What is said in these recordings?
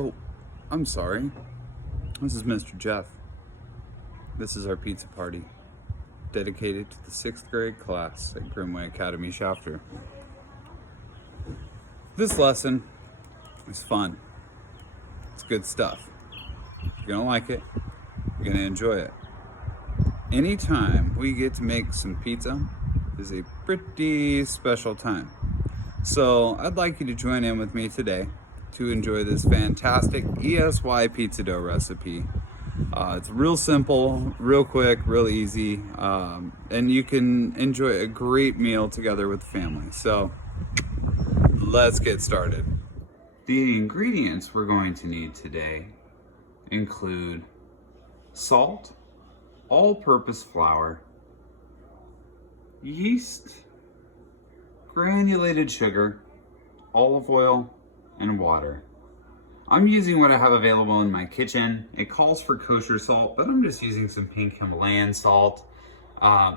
Oh, I'm sorry. This is Mr. Geoff. This is our pizza party, dedicated to the 6th grade class at Grimway Academy Shafter. This lesson is fun. It's good stuff. You're gonna like it. You're gonna enjoy it. Anytime we get to make some pizza is a pretty special time. So I'd like you to join in with me today to enjoy this fantastic ESY pizza dough recipe. It's real simple, real quick, real easy, and you can enjoy a great meal together with the family. So let's get started. The ingredients we're going to need today include salt, all-purpose flour, yeast, granulated sugar, olive oil, and water. I'm using what I have available in my kitchen. It calls for kosher salt, but I'm just using some pink Himalayan salt.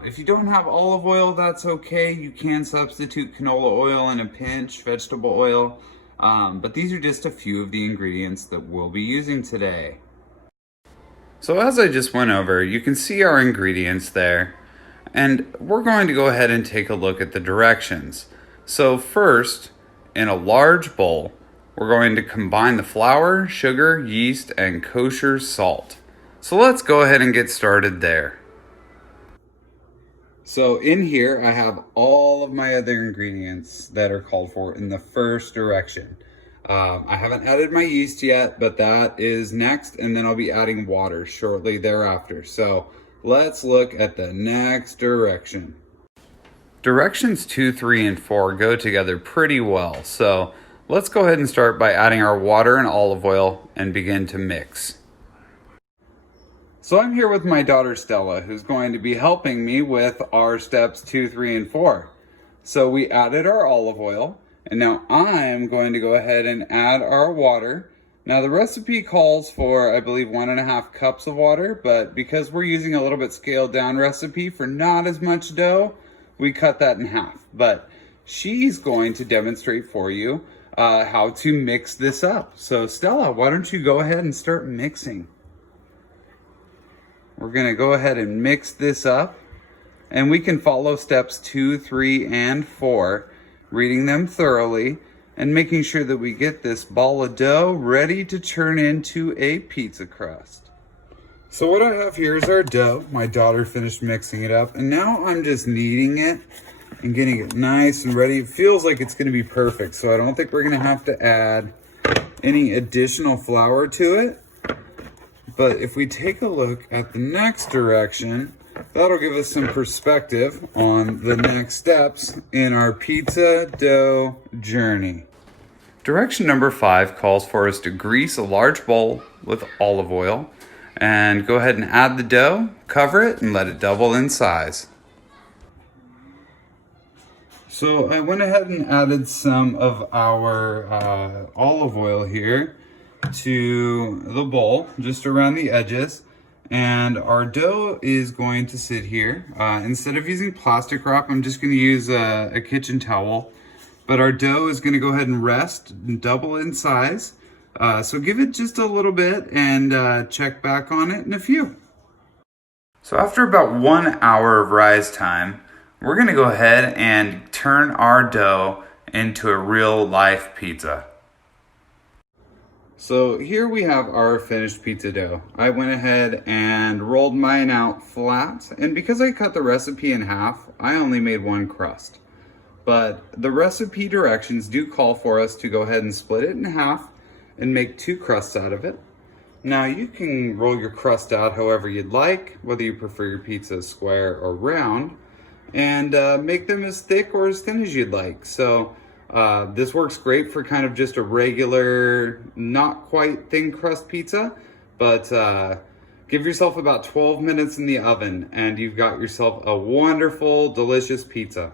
If you don't have olive oil, that's okay. You can substitute canola oil in a pinch, vegetable oil, but these are just a few of the ingredients that we'll be using today. So as I just went over, you can see our ingredients there, and we're going to go ahead and take a look at the directions. So first, in a large bowl, we're going to combine the flour, sugar, yeast, and kosher salt. So let's go ahead and get started there. So in here, I have all of my other ingredients that are called for in the first direction. I haven't added my yeast yet, but that is next, and then I'll be adding water shortly thereafter. So let's look at the next direction. Directions 2, 3, and 4 go together pretty well. So let's go ahead and start by adding our water and olive oil and begin to mix. So I'm here with my daughter Stella, who's going to be helping me with our steps 2, 3, and 4. So we added our olive oil, and now I'm going to go ahead and add our water. Now the recipe calls for, I believe, 1.5 cups of water, but because we're using a little bit scaled down recipe for not as much dough, we cut that in half. But she's going to demonstrate for you how to mix this up. So Stella, why don't you go ahead and start mixing? We're gonna go ahead and mix this up, and we can follow steps 2, 3, and 4, reading them thoroughly and making sure that we get this ball of dough ready to turn into a pizza crust. So what I have here is our dough. My daughter finished mixing it up, and now I'm just kneading it and getting it nice and ready. It feels like it's gonna be perfect, so I don't think we're gonna have to add any additional flour to it. But if we take a look at the next direction, that'll give us some perspective on the next steps in our pizza dough journey. Direction number 5 calls for us to grease a large bowl with olive oil and go ahead and add the dough, cover it, and let it double in size. So I went ahead and added some of our olive oil here to the bowl, just around the edges. And our dough is going to sit here. Instead of using plastic wrap, I'm just gonna use a kitchen towel. But our dough is gonna go ahead and rest and double in size. So give it just a little bit and check back on it in a few. So after about 1 hour of rise time, we're gonna go ahead and turn our dough into a real life pizza. So here we have our finished pizza dough. I went ahead and rolled mine out flat, and because I cut the recipe in half, I only made 1 crust. But the recipe directions do call for us to go ahead and split it in half and make 2 crusts out of it. Now you can roll your crust out however you'd like, whether you prefer your pizza square or round, and make them as thick or as thin as you'd like. So this works great for kind of just a regular, not quite thin crust pizza, but give yourself about 12 minutes in the oven and you've got yourself a wonderful, delicious pizza.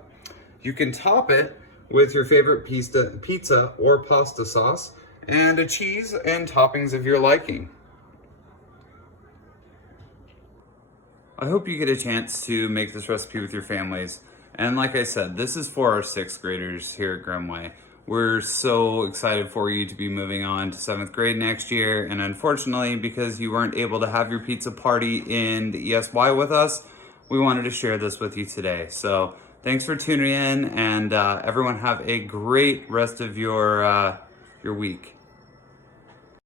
You can top it with your favorite pizza or pasta sauce and a cheese and toppings of your liking. I hope you get a chance to make this recipe with your families. And like I said, this is for our 6th graders here at Grimway. We're so excited for you to be moving on to 7th grade next year. And unfortunately, because you weren't able to have your pizza party in the ESY with us, we wanted to share this with you today. So thanks for tuning in, and everyone have a great rest of your week.